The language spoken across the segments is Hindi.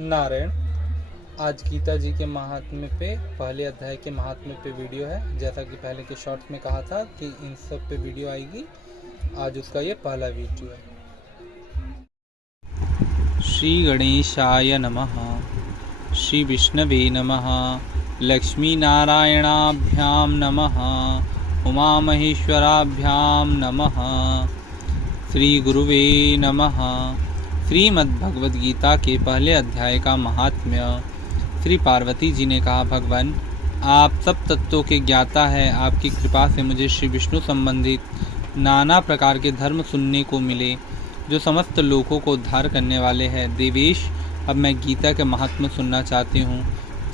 नारायण। आज गीता जी के महात्म्य पे पहले अध्याय के महात्म्य पे वीडियो है। जैसा कि पहले के शॉर्ट्स में कहा था कि इन सब पे वीडियो आएगी, आज उसका ये पहला वीडियो है। श्री गणेशाय नमः। श्री विष्णवे नमः। लक्ष्मी नारायणाभ्याम नमः। उमा महेश्वराभ्याम नमः। श्री गुरुवे नमः। श्रीमद्भगवद गीता के पहले अध्याय का महात्म्य। श्री पार्वती जी ने कहा, भगवान आप सब तत्वों के ज्ञाता है। आपकी कृपा से मुझे श्री विष्णु संबंधित नाना प्रकार के धर्म सुनने को मिले जो समस्त लोकों को उद्धार करने वाले हैं। देवेश, अब मैं गीता के महात्म्य सुनना चाहती हूँ,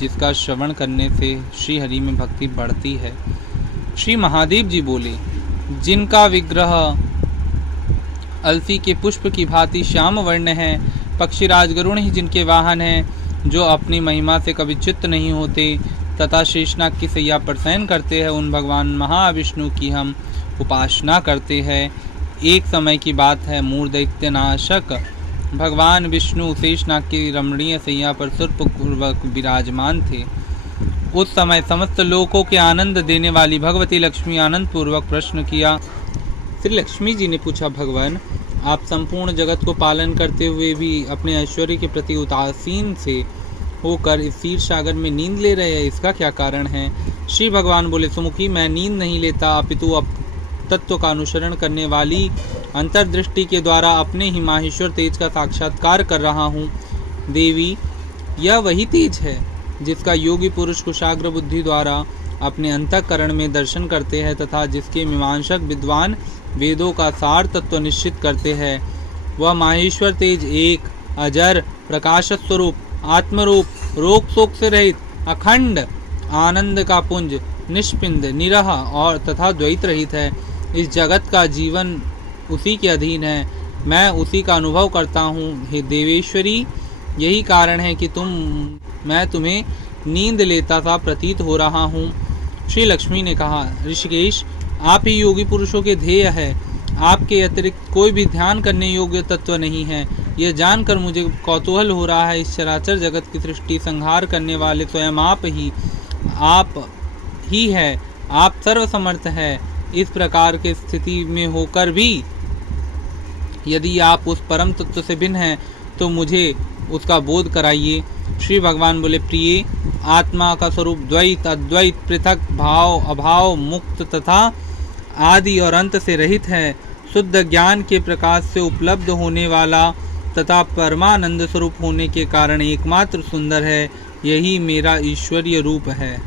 जिसका श्रवण करने से श्री हरि में भक्ति बढ़ती है। श्री महादेव जी बोले, जिनका विग्रह अलसी के पुष्प की भांति श्याम वर्ण है, पक्षीराज गरुण ही जिनके वाहन हैं, जो अपनी महिमा से कभी च्युत नहीं होते तथा शेषनाग की सैया पर शयन करते हैं, उन भगवान महाविष्णु की हम उपासना करते हैं। एक समय की बात है, मूढ़ दैत्यनाशक भगवान विष्णु शेषनाग की रमणीय सैया पर सर्पपूर्वक विराजमान थे। उस समय समस्त लोकों के आनंद देने वाली भगवती लक्ष्मी आनंद पूर्वक प्रश्न किया। श्री लक्ष्मी जी ने पूछा, भगवान आप संपूर्ण जगत को पालन करते हुए भी अपने ऐश्वर्य के प्रति उदासीन से होकर इस क्षीर सागर में नींद ले रहे हैं, इसका क्या कारण है? श्री भगवान बोले, सुमुखी मैं नींद नहीं लेता, अपितु तत्व का अनुसरण करने वाली अंतर्दृष्टि के द्वारा अपने ही माहेश्वर तेज का साक्षात्कार कर रहा हूँ। देवी, यह वही तेज है जिसका योगी पुरुष कुशाग्र बुद्धि द्वारा अपने अंतःकरण में दर्शन करते हैं तथा जिसके मीमांसक विद्वान वेदों का सार तत्व निश्चित करते हैं। वह माहेश्वर तेज एक अजर प्रकाश स्वरूप आत्मरूप रोग शोक से रहित अखंड आनंद का पुंज निष्पिंद निरह और तथा द्वैत रहित है। इस जगत का जीवन उसी के अधीन है, मैं उसी का अनुभव करता हूँ। हे देवेश्वरी, यही कारण है कि मैं तुम्हें नींद लेता सा प्रतीत हो रहा हूँ। श्री लक्ष्मी ने कहा, ऋषिकेश आप ही योगी पुरुषों के ध्येय है, आपके अतिरिक्त कोई भी ध्यान करने योग्य तत्व नहीं है। यह जानकर मुझे कौतूहल हो रहा है, इस चराचर जगत की सृष्टि संहार करने वाले स्वयं आप ही है, आप सर्वसमर्थ है। इस प्रकार के स्थिति में होकर भी यदि आप उस परम तत्व से भिन्न हैं तो मुझे उसका बोध कराइए। श्री भगवान बोले, प्रिय आत्मा का स्वरूप द्वैत अद्वैत पृथक भाव अभाव मुक्त तथा आदि और अंत से रहित है। शुद्ध ज्ञान के प्रकाश से उपलब्ध होने वाला तथा परमानंद स्वरूप होने के कारण एकमात्र सुंदर है। यही मेरा ईश्वरीय रूप है।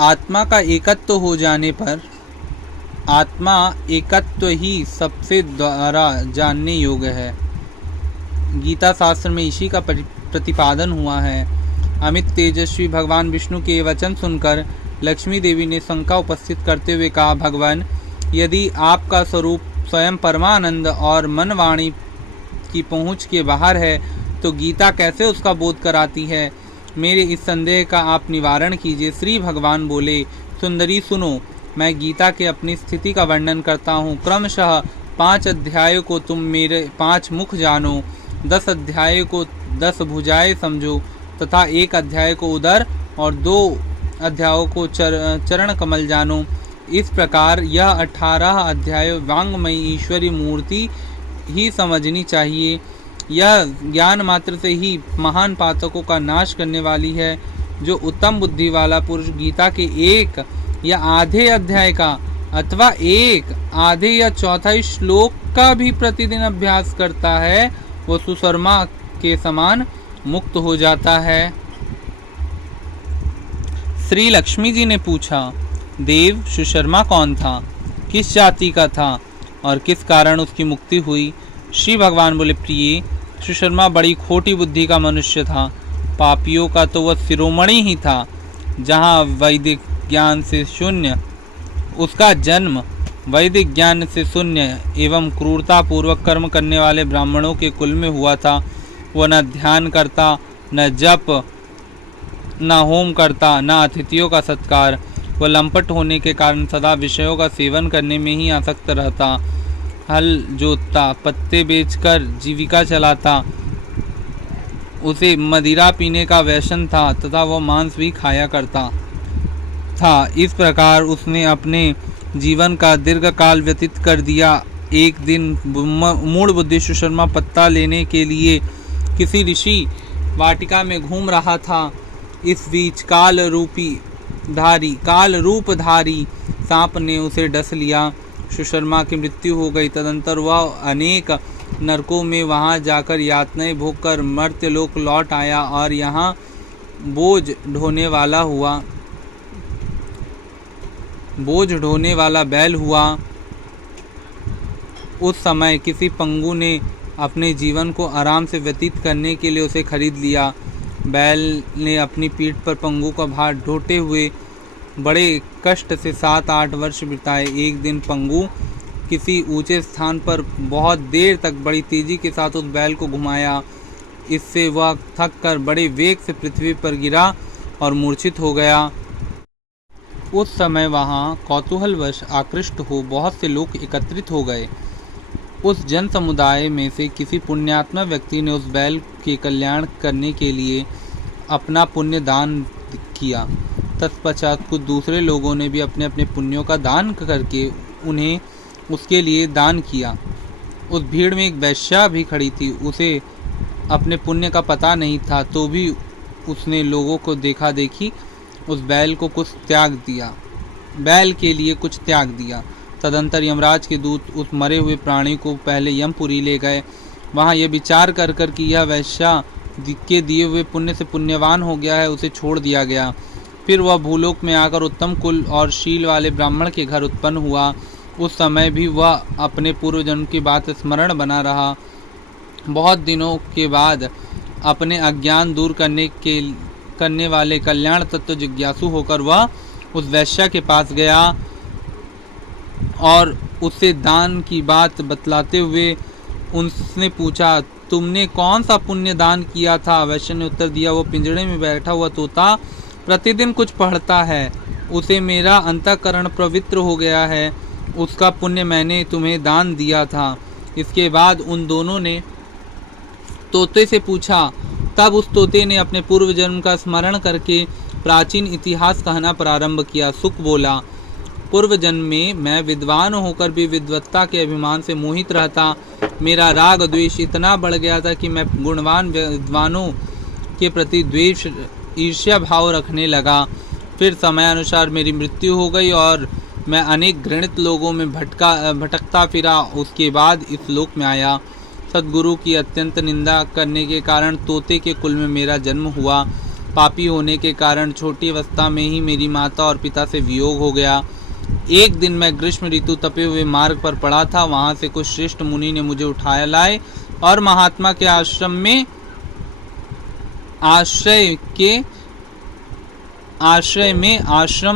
आत्मा का एकत्व हो जाने पर आत्मा एकत्व ही सबसे द्वारा जानने योग्य है। गीता शास्त्र में इसी का प्रतिपादन हुआ है। अमित तेजस्वी भगवान विष्णु के वचन सुनकर लक्ष्मी देवी ने शंका उपस्थित करते हुए कहा, भगवान यदि आपका स्वरूप स्वयं परमानंद और मन वाणी की पहुँच के बाहर है तो गीता कैसे उसका बोध कराती है? मेरे इस संदेह का आप निवारण कीजिए। श्री भगवान बोले, सुंदरी सुनो, मैं गीता के अपनी स्थिति का वर्णन करता हूँ। क्रमशः 5 अध्यायों को तुम मेरे 5 मुख जानो, 10 अध्याय को 10 भुजाएं समझो तथा 1 अध्याय को उदर और 2 अध्यायों को चरण कमल जानो। इस प्रकार यह 18 अध्याय वांगमयी ईश्वरी मूर्ति ही समझनी चाहिए। यह ज्ञान मात्र से ही महान पातकों का नाश करने वाली है। जो उत्तम बुद्धि वाला पुरुष गीता के 1 या आधे अध्याय का अथवा 1 आधे या चौथाई श्लोक का भी प्रतिदिन अभ्यास करता है, वो सुशर्मा के समान मुक्त हो जाता है। श्री लक्ष्मी जी ने पूछा, देव सुशर्मा कौन था, किस जाति का था और किस कारण उसकी मुक्ति हुई? श्री भगवान बोले, प्रिय सुशर्मा बड़ी खोटी बुद्धि का मनुष्य था। पापियों का तो वह शिरोमणि ही था। जहाँ वैदिक ज्ञान से शून्य उसका जन्म वैदिक ज्ञान से शून्य एवं क्रूरता पूर्वक कर्म करने वाले ब्राह्मणों के कुल में हुआ था। वह न ध्यान करता, न जप, न होम करता, न अतिथियों का सत्कार। वह लंपट होने के कारण सदा विषयों का सेवन करने में ही आसक्त रहता। हल जोतता, पत्ते बेचकर जीविका चलाता। उसे मदिरा पीने का व्यसन था तथा वह मांस भी खाया करता था। इस प्रकार उसने अपने जीवन का दीर्घ काल व्यतीत कर दिया। एक दिन मूढ़ बुद्धि सुशर्मा पत्ता लेने के लिए किसी ऋषि वाटिका में घूम रहा था। इस बीच काल रूपधारी सांप ने उसे डस लिया। सुशर्मा की मृत्यु हो गई। तदंतर वह अनेक नरकों में वहां जाकर यातनाएं भोगकर मर्त्यलोक लौट आया और यहाँ बोझ ढोने वाला बैल हुआ। उस समय किसी पंगु ने अपने जीवन को आराम से व्यतीत करने के लिए उसे खरीद लिया। बैल ने अपनी पीठ पर पंगु का भार ढोते हुए बड़े कष्ट से 7-8 वर्ष बिताए। एक दिन पंगु किसी ऊंचे स्थान पर बहुत देर तक बड़ी तेजी के साथ उस बैल को घुमाया। इससे वह थक कर बड़े वेग से पृथ्वी पर गिरा और मूर्छित हो गया। उस समय वहां कौतूहलवश आकृष्ट हो बहुत से लोग एकत्रित हो गए। उस जन समुदाय में से किसी पुण्यात्मा व्यक्ति ने उस बैल के कल्याण करने के लिए अपना पुण्य दान किया। तत्पश्चात कुछ दूसरे लोगों ने भी अपने अपने पुण्यों का दान करके उन्हें उसके लिए दान किया। उस भीड़ में एक वैश्या भी खड़ी थी। उसे अपने पुण्य का पता नहीं था, तो भी उसने लोगों को देखा देखी उस बैल के लिए कुछ त्याग दिया। तदंतर यमराज के दूत उस मरे हुए प्राणी को पहले यमपुरी ले गए। वहां यह विचार कर कि यह वैश्या के दिए हुए पुण्य से पुण्यवान हो गया है, उसे छोड़ दिया गया। फिर वह भूलोक में आकर उत्तम कुल और शील वाले ब्राह्मण के घर उत्पन्न हुआ। उस समय भी वह अपने पूर्व जन्म की बात स्मरण बना रहा। बहुत दिनों के बाद अपने अज्ञान दूर करने वाले कल्याण तत्व जिज्ञासु होकर वह उस वैश्या के पास गया और उससे दान की बात बतलाते हुए उनसे पूछा, तुमने कौन सा पुण्य दान किया था? वैश्य ने उत्तर दिया, वो पिंजड़े में बैठा हुआ तोता प्रतिदिन कुछ पढ़ता है, उसे मेरा अंतःकरण पवित्र हो गया है, उसका पुण्य मैंने तुम्हें दान दिया था। इसके बाद उन दोनों ने तोते से पूछा। तब उस तोते ने अपने पूर्व जन्म का स्मरण करके प्राचीन इतिहास कहना प्रारंभ किया। सुख बोला, पूर्व जन्म में मैं विद्वान होकर भी विद्वत्ता के अभिमान से मोहित रहता। मेरा राग द्वेष इतना बढ़ गया था कि मैं गुणवान विद्वानों के प्रति द्वेष ईर्ष्या भाव रखने लगा। फिर समयानुसार मेरी मृत्यु हो गई और मैं अनेक घृणित लोगों में भटकता फिरा। उसके बाद इस लोक में आया। सद्गुरु की अत्यंत निंदा करने के कारण तोते के कुल में मेरा जन्म हुआ। पापी होने के कारण छोटी अवस्था में ही मेरी माता और पिता से वियोग हो गया। एक दिन मैं ग्रीष्म ऋतु तपे हुए मार्ग पर पड़ा था। वहां से कुछ श्रेष्ठ मुनि ने मुझे उठाया लाए और महात्मा के आश्रम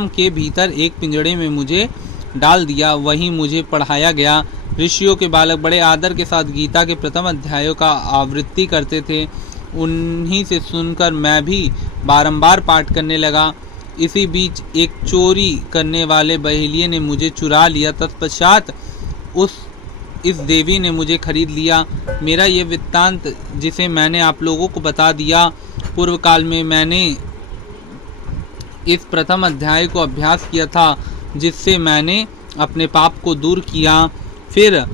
के भीतर एक पिंजड़े में मुझे डाल दिया। वहीं मुझे पढ़ाया गया। ऋषियों के बालक बड़े आदर के साथ गीता के प्रथम अध्यायों का आवृत्ति करते थे। उन्हीं से सुनकर मैं भी बारंबार पाठ करने लगा। इसी बीच एक चोरी करने वाले बहेलिये ने मुझे चुरा लिया। तत्पश्चात इस देवी ने मुझे खरीद लिया। मेरा ये वृत्तांत जिसे मैंने आप लोगों को बता दिया। पूर्व काल में मैंने इस प्रथम अध्याय को अभ्यास किया था, जिससे मैंने अपने पाप को दूर किया। फिर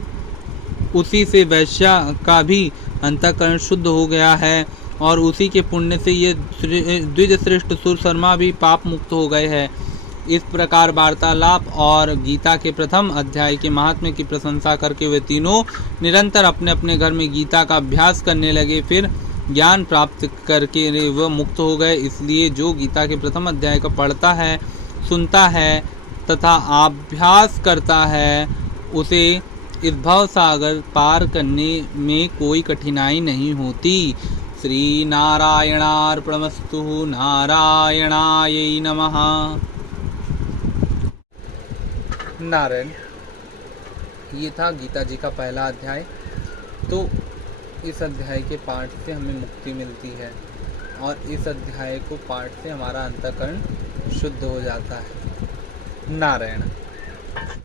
उसी से वैश्या का भी अंतःकरण शुद्ध हो गया है और उसी के पुण्य से ये द्विज श्रेष्ठ सुर शर्मा भी पाप मुक्त हो गए हैं। इस प्रकार वार्तालाप और गीता के प्रथम अध्याय के महात्म्य की प्रशंसा करके वे तीनों निरंतर अपने अपने घर में गीता का अभ्यास करने लगे। फिर ज्ञान प्राप्त करके वह मुक्त हो गए। इसलिए जो गीता के प्रथम अध्याय का पढ़ता है, सुनता है तथा अभ्यास करता है, उसे इस भव सागर पार करने में कोई कठिनाई नहीं होती। श्री नारायणार्पणमस्तु। नारायणाय नमः। नारायण, ये था गीता जी का पहला अध्याय। तो इस अध्याय के पाठ से हमें मुक्ति मिलती है और इस अध्याय को पाठ से हमारा अंतःकरण शुद्ध हो जाता है। नारायण।